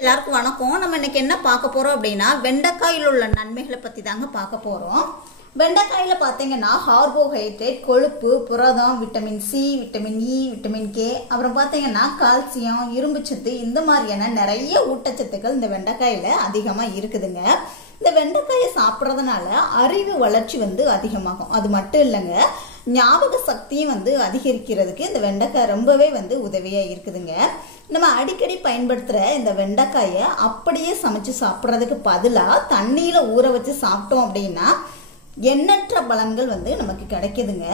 எல்லாருக்கும் வணக்கம். நம்ம இன்னைக்கு என்ன பார்க்க போறோம் அப்படின்னா வெண்டைக்காயில் உள்ள நன்மைகளை பத்தி தாங்க பார்க்க போறோம். வெண்டைக்காயில பார்த்தீங்கன்னா கார்போஹைட்ரேட், கொழுப்பு, புரதம், vitamin C, vitamin E, vitamin K, அப்புறம் பார்த்தீங்கன்னா கால்சியம், இரும்புச்சத்து, இந்த மாதிரியான நிறைய ஊட்டச்சத்துக்கள் இந்த வெண்டைக்காயில அதிகமாக இருக்குதுங்க. இந்த வெண்டைக்காயை சாப்பிட்றதுனால அறிவு வளர்ச்சி அதிகமாகும். அது மட்டும் இல்லைங்க, ஞாபக சக்தியும் அதிகரிக்கிறதுக்கு இந்த வெண்டைக்காய் ரொம்பவே உதவியாக இருக்குதுங்க. நம்ம அடிக்கடி பயன்படுத்துகிற இந்த வெண்டைக்காயை அப்படியே சமைச்சு சாப்பிட்றதுக்கு பதிலாக தண்ணியில் ஊற வச்சு சாப்பிட்டோம் அப்படின்னா எண்ணற்ற பலன்கள் நமக்கு கிடைக்குதுங்க.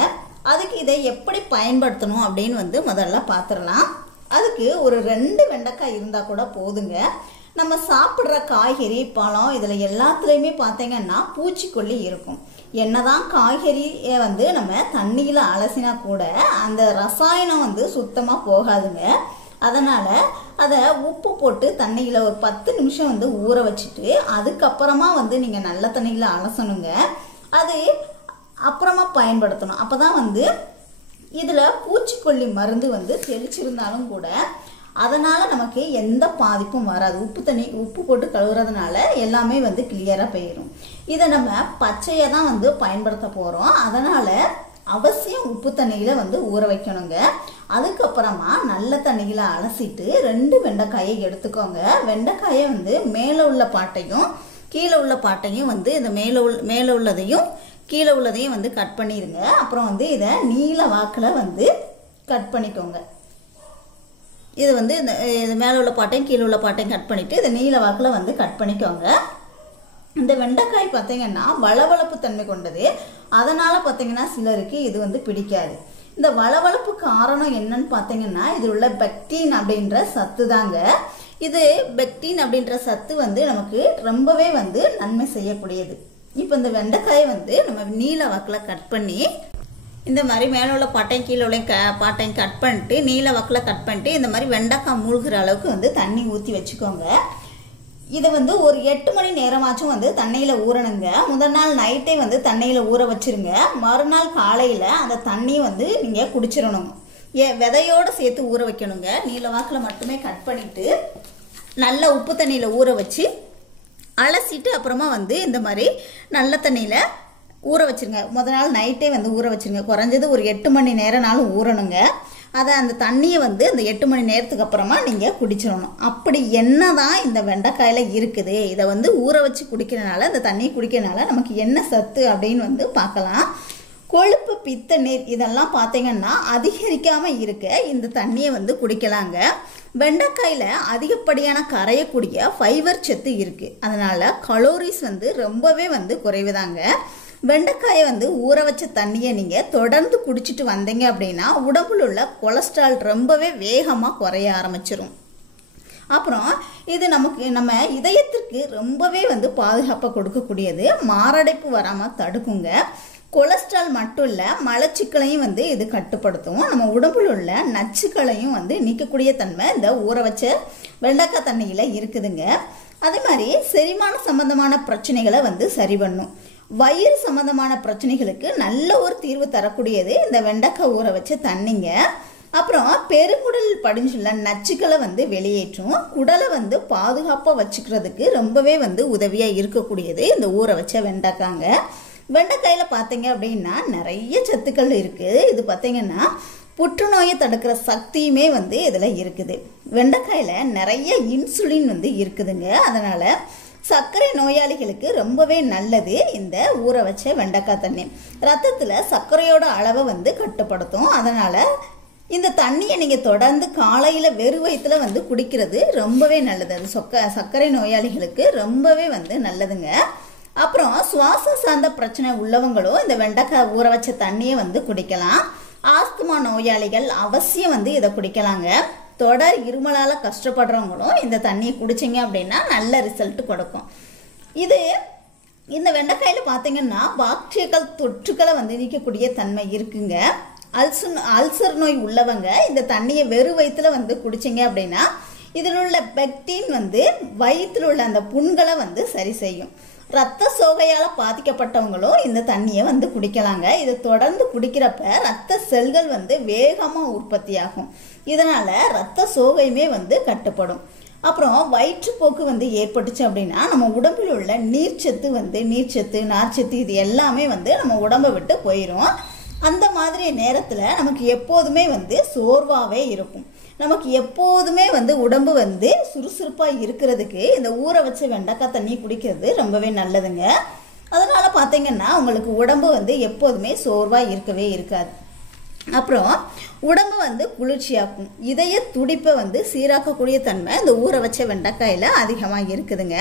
அதுக்கு இதை எப்படி பயன்படுத்தணும் அப்படின்னு முதல்ல பார்த்துடலாம். அதுக்கு ஒரு 2 வெண்டைக்காய் இருந்தால் கூட போதுங்க. நம்ம சாப்பிட்ற காய்கறி, பழம் இதில் எல்லாத்துலேயுமே பார்த்தீங்கன்னா பூச்சிக்கொல்லி இருக்கும். என்னதான் காய்கறியை நம்ம தண்ணியில் அலசினா கூட அந்த ரசாயனம் சுத்தமாக போகாதுங்க. அதனால் அதை உப்பு போட்டு தண்ணியில் ஒரு 10 நிமிஷம் ஊற வச்சுட்டு அதுக்கப்புறமா நீங்கள் நல்ல தண்ணியில் அலசணுங்க. அது அப்புறமா பயன்படுத்தணும். அப்போ தான் இதில் பூச்சிக்கொல்லி மருந்து தெளிச்சிருந்தாலும் கூட அதனால் நமக்கு எந்த பாதிப்பும் வராது. உப்பு போட்டு கழுவுறதுனால எல்லாமே கிளியராக போயிடும். இதை நம்ம பச்சையாக தான் பயன்படுத்த போகிறோம். அதனால் அவசியம் உப்பு தண்ணியில் ஊற வைக்கணுங்க. அதுக்கப்புறமா நல்ல தண்ணியில் அலசிட்டு 2 வெண்டைக்காயை எடுத்துக்கோங்க. வெண்டைக்காயை மேலே உள்ள பாட்டையும் கீழே உள்ள பாட்டையும் இந்த மேலே உள்ளதையும் கீழே உள்ளதையும் கட் பண்ணிடுங்க. அப்புறம் இதை நீல வாக்கில் கட் பண்ணிக்கோங்க. இது இது மேலே உள்ள பாட்டையும் கீழே உள்ள பாட்டையும் கட் பண்ணிவிட்டு இதை நீல வாக்கில் கட் பண்ணிக்கோங்க. இந்த வெண்டைக்காய் பார்த்தீங்கன்னா வளவளப்பு தன்மை கொண்டது. அதனால் பார்த்தீங்கன்னா சிலருக்கு இது பிடிக்காது. இந்த வளவளப்பு காரணம் என்னன்னு பார்த்தீங்கன்னா இதில் உள்ள பெக்டின் அப்படின்ற சத்து தாங்க. இது பெக்டின் அப்படின்ற சத்து நமக்கு ரொம்பவே நன்மை செய்யக்கூடியது. இப்போ இந்த வெண்டைக்காயை நம்ம நீல வாக்கில் கட் பண்ணி இந்த மாதிரி மேலே உள்ள பாட்டையும் கீழே உள்ள பாட்டையும் கட் பண்ணிட்டு நீல வாக்கில் கட் பண்ணிட்டு இந்த மாதிரி வெண்டைக்காய் மூழ்கிற அளவுக்கு தண்ணி ஊற்றி வச்சுக்கோங்க. இதை ஒரு 8 மணி நேரமாச்சும் தண்ணியில் ஊறணுங்க. முதல் நாள் நைட்டே தண்ணியில் ஊற வச்சுருங்க. மறுநாள் காலையில் அந்த தண்ணி நீங்கள் குடிச்சிடணும். விதையோடு சேர்த்து ஊற வைக்கணுங்க. நீல வாக்கில் மட்டுமே கட் பண்ணிவிட்டு நல்ல உப்பு தண்ணியில் ஊற வச்சு அலசிட்டு அப்புறமா இந்த மாதிரி நல்ல தண்ணியில் ஊற வச்சுருங்க. முதல் நாள் நைட்டே ஊற வச்சுருங்க. குறைஞ்சது ஒரு 8 மணி நேரம்னாலும் ஊறணுங்க. அதை அந்த தண்ணியை அந்த 8 மணி நேரத்துக்கு அப்புறமா நீங்கள் குடிச்சிடணும். அப்படி என்ன தான் இந்த வெண்டைக்காயில் இருக்குது, இதை ஊற வச்சு குடிக்கிறனால, இந்த தண்ணியை குடிக்கிறனால நமக்கு என்ன சத்து அப்படின்னு பார்க்கலாம். கொழுப்பு, பித்த நீர் இதெல்லாம் பார்த்தீங்கன்னா அதிகரிக்காமல் இருக்க இந்த தண்ணியை குடிக்கலாங்க. வெண்டைக்காயில் அதிகப்படியான கரையக்கூடிய ஃபைபர் சத்து இருக்குது. அதனால் கலோரிஸ் ரொம்பவே குறைவுதாங்க. வெண்டைக்காயை ஊற வச்ச தண்ணியை நீங்கள் தொடர்ந்து குடிச்சிட்டு வந்தீங்க அப்படின்னா உடம்புல உள்ள கொலஸ்ட்ரால் ரொம்பவே வேகமாக குறைய ஆரம்பிச்சிடும். அப்புறம் இது நம்ம இதயத்திற்கு ரொம்பவே பாதுகாப்பை கொடுக்கக்கூடியது. மாரடைப்பு வராமல் தடுக்குங்க. கொலஸ்ட்ரால் மட்டும் இல்லை, மலச்சிக்கலையும் இது கட்டுப்படுத்தும். நம்ம உடம்புல உள்ள நச்சுக்களையும் நீக்கக்கூடிய தன்மை இந்த ஊற வச்ச வெண்டைக்காய் தண்ணியில் இருக்குதுங்க. அதே மாதிரி செரிமான சம்பந்தமான பிரச்சனைகளை சரி பண்ணும். வயிறு சம்பந்தமான பிரச்சனைகளுக்கு நல்ல ஒரு தீர்வு தரக்கூடியது இந்த வெண்டைக்காய் ஊற வச்ச தண்ணிங்க. அப்புறம் பெருங்குடல் படிஞ்சுள்ள நச்சுக்களை வெளியேற்றும். குடலை பாதுகாப்பாக வச்சுக்கிறதுக்கு ரொம்பவே உதவியாக இருக்கக்கூடியது இந்த ஊற வச்ச வெண்டைக்காங்க. வெண்டைக்காயில் பார்த்தீங்க அப்படின்னா நிறைய சத்துக்கள் இருக்குது. இது பார்த்தீங்கன்னா புற்றுநோயை தடுக்கிற சக்தியுமே இதில் இருக்குது. வெண்டைக்காயில் நிறைய இன்சுலின் இருக்குதுங்க. அதனால் சர்க்கரை நோயாளிகளுக்கு ரொம்பவே நல்லது இந்த ஊற வச்ச வெண்டைக்காய் தண்ணி. ரத்தத்தில் சர்க்கரையோட அளவை கட்டுப்படுத்தும். அதனால் இந்த தண்ணியை நீங்கள் தொடர்ந்து காலையில் வெறும் வயிற்றுல குடிக்கிறது ரொம்பவே நல்லது. அது சர்க்கரை நோயாளிகளுக்கு ரொம்பவே நல்லதுங்க. அப்புறம் சுவாசம் சார்ந்த பிரச்சனை உள்ளவங்களும் இந்த வெண்டைக்காய் ஊற வச்ச தண்ணியை குடிக்கலாம். ஆஸ்துமா நோயாளிகள் அவசியம் இதை குடிக்கலாங்க. தொடர் இருமலால் கஷ்டப்படுறவங்களும் இந்த தண்ணியை குடிச்சிங்க அப்படின்னா நல்ல ரிசல்ட் கொடுக்கும். இந்த வெண்டைக்காயில் பார்த்தீங்கன்னா பாக்டீரியாக்கள் தொற்றுக்களை நீக்கக்கூடிய தன்மை இருக்குங்க. அல்சர் நோய் உள்ளவங்க இந்த தண்ணியை வெறும் வயிற்றுல குடிச்சிங்க அப்படின்னா இதில் உள்ள பெக்டின் வயிற்றில் உள்ள அந்த புண்களை சரி செய்யும். ரத்த சோகையால் பாதிக்கப்பட்டவங்களும் இந்த தண்ணியை குடிக்கலாங்க. இதை தொடர்ந்து குடிக்கிறப்ப ரத்த செல்கள் வேகமாக உற்பத்தி ஆகும். இதனால் ரத்த சோகையுமே கட்டுப்படும். அப்புறம் வயிற்றுப்போக்கு வந்து ஏற்பட்டுச்சு அப்படின்னா நம்ம உடம்பில் உள்ள நீர்ச்சத்து நார்ச்சத்து இது எல்லாமே வந்து நம்ம உடம்பை விட்டு போயிடும். அந்த மாதிரி நேரத்தில் நமக்கு எப்போதுமே வந்து சோர்வாகவே இருக்கும். நமக்கு எப்போதுமே வந்து உடம்பு வந்து சுறுசுறுப்பாக இருக்கிறதுக்கு இந்த ஊற வச்ச வெண்டைக்காய் தண்ணி குடிக்கிறது ரொம்பவே நல்லதுங்க. அதனால் பார்த்தீங்கன்னா உங்களுக்கு உடம்பு வந்து எப்போதுமே சோர்வாக இருக்கவே இருக்காது. அப்புறம் உடம்பு வந்து குளிர்ச்சியாக்கும். இதய துடிப்பை வந்து சீராக்கக்கூடிய தன்மை இந்த ஊற வச்ச வெண்டைக்காயில் அதிகமாக இருக்குதுங்க.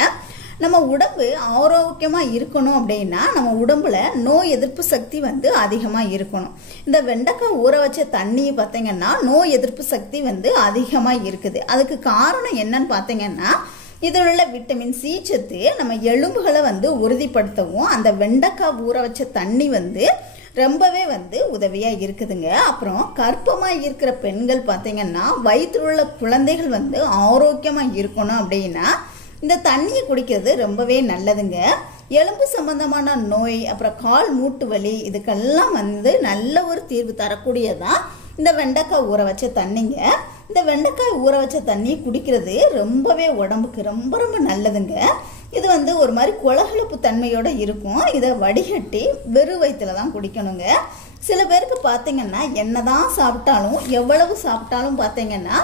நம்ம உடம்பு ஆரோக்கியமாக இருக்கணும் அப்படின்னா நம்ம உடம்புல நோய் எதிர்ப்பு சக்தி வந்து அதிகமாக இருக்கணும். இந்த வெண்டைக்காய் ஊற வச்ச தண்ணி பார்த்தீங்கன்னா நோய் எதிர்ப்பு சக்தி வந்து அதிகமாக இருக்குது. அதுக்கு காரணம் என்னன்னு பார்த்தீங்கன்னா இதில் உள்ள விட்டமின் சி சத்து நம்ம எலும்புகளை வந்து உறுதிப்படுத்தவும் அந்த வெண்டைக்காய் ஊற வச்ச தண்ணி வந்து ரொம்பவே வந்து உதவியாக இருக்குதுங்க. அப்புறம் கர்ப்பமாக இருக்கிற பெண்கள் பார்த்தீங்கன்னா வயிற்றில் உள்ள குழந்தைகள் வந்து ஆரோக்கியமாக இருக்கணும் அப்படின்னா இந்த தண்ணியை குடிக்கிறது ரொம்பவே நல்லதுங்க. எலும்பு சம்பந்தமான நோய் அப்புறம் கால் மூட்டு வலி இதுக்கெல்லாம் வந்து நல்ல ஒரு தீர்வு தரக்கூடியதான் இந்த வெண்டைக்காய் ஊற வச்ச தண்ணிங்க. இந்த வெண்டைக்காய் ஊற வச்ச தண்ணி குடிக்கிறது ரொம்பவே உடம்புக்கு ரொம்ப ரொம்ப நல்லதுங்க. இது வந்து ஒரு மாதிரி கொலகலப்பு தன்மையோட இருக்கும். இதை வடிகட்டி வெறும் வயிற்றுல தான் குடிக்கணுங்க. சில பேருக்கு பார்த்தீங்கன்னா என்னதான் சாப்பிட்டாலும் எவ்வளவு சாப்பிட்டாலும் பார்த்தீங்கன்னா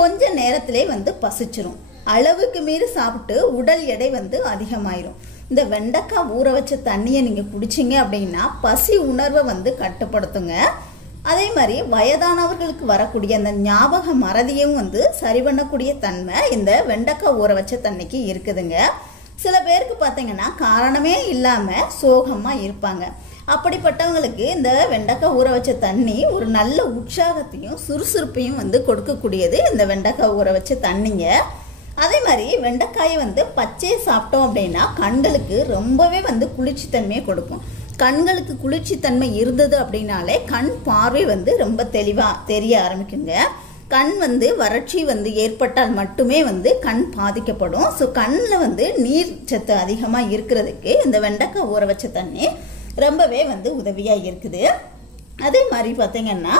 கொஞ்ச நேரத்திலே வந்து பசிச்சிரும். அளவுக்கு மீறி சாப்பிட்டு உடல் எடை வந்து அதிகமாயிரும். இந்த வெண்டைக்காய் ஊற வச்ச தண்ணியை நீங்கள் குடிச்சிங்க அப்படின்னா பசி உணர்வை வந்து கட்டுப்படுத்துங்க. அதே மாதிரி வயதானவர்களுக்கு வரக்கூடிய அந்த ஞாபக மறதியும் வந்து சரி பண்ணக்கூடிய தன்மை இந்த வெண்டைக்காய் ஊற வச்ச தண்ணிக்கு இருக்குதுங்க. சில பேருக்கு பார்த்தீங்கன்னா காரணமே இல்லாமல் சோகமாக இருப்பாங்க. அப்படிப்பட்டவங்களுக்கு இந்த வெண்டைக்காய் ஊற வச்ச தண்ணி ஒரு நல்ல உற்சாகத்தையும் சுறுசுறுப்பையும் வந்து கொடுக்கக்கூடியது இந்த வெண்டைக்காய் ஊற வச்ச தண்ணிங்க. அதே மாதிரி வெண்டைக்காயை வந்து பச்சையை சாப்பிட்டோம் அப்படின்னா கண்களுக்கு ரொம்பவே வந்து குளிர்ச்சித்தன்மையை கொடுக்கும். கண்களுக்கு குளிர்ச்சித்தன்மை இருந்தது அப்படின்னாலே கண் பார்வை வந்து ரொம்ப தெளிவாக தெரிய ஆரம்பிக்குங்க. கண் வந்து வறட்சி வந்து ஏற்பட்டால் மட்டுமே வந்து கண் பாதிக்கப்படும். ஸோ கண்ணில் வந்து நீர் சத்து அதிகமாக இருக்கிறதுக்கு இந்த வெண்டைக்காய் ஊற வச்ச தண்ணி ரொம்பவே வந்து உதவியாக இருக்குது. அதே மாதிரி பார்த்தீங்கன்னா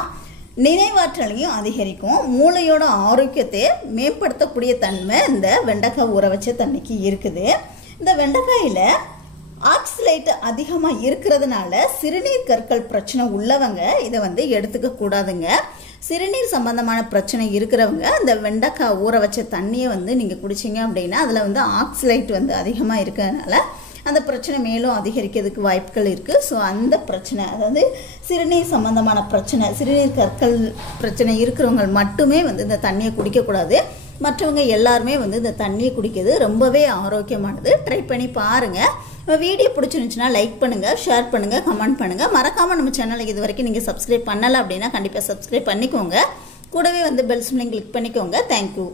நினைவாற்றலையும் அதிகரிக்கும். மூளையோட ஆரோக்கியத்தை மேம்படுத்தக்கூடிய தன்மை இந்த வெண்டைக்காய் ஊற வச்ச தண்ணிக்கு இருக்குது. இந்த வெண்டைக்காயில் ஆக்சிலேட் அதிகமாக இருக்கிறதுனால சிறுநீர் கற்கள் பிரச்சனை உள்ளவங்க இதை வந்து எடுத்துக்க கூடாதுங்க. சிறுநீர் சம்பந்தமான பிரச்சனை இருக்கிறவங்க இந்த வெண்டைக்காய் ஊற வச்ச தண்ணியை வந்து நீங்கள் குடிச்சிங்க அப்படின்னா அதில் வந்து ஆக்சிலேட் வந்து அதிகமாக இருக்கிறதுனால அந்த பிரச்சனை மேலும் அதிகரிக்கிறதுக்கு வாய்ப்புகள் இருக்குது. ஸோ அந்த பிரச்சனை அதாவது சிறுநீர் சம்பந்தமான பிரச்சனை சிறுநீர் கற்கள் பிரச்சனை இருக்கிறவங்க மட்டுமே வந்து இந்த தண்ணியை குடிக்கக்கூடாது. மற்றவங்க எல்லாருமே வந்து இந்த தண்ணியை குடிக்கிறது ரொம்பவே ஆரோக்கியமானது. ட்ரை பண்ணி பாருங்கள். வீடியோ பிடிச்சிருந்துச்சுன்னா லைக் பண்ணுங்கள், ஷேர் பண்ணுங்கள், கமெண்ட் பண்ணுங்கள். மறக்காமல் நம்ம சேனலுக்கு இது வரைக்கும் நீங்கள் சப்ஸ்கிரைப் பண்ணலை அப்படின்னா கண்டிப்பாக சப்ஸ்கிரைப் பண்ணிக்கோங்க. கூடவே வந்து பெல் சிம்லையும் கிளிக் பண்ணிக்கோங்க. தேங்க்யூ.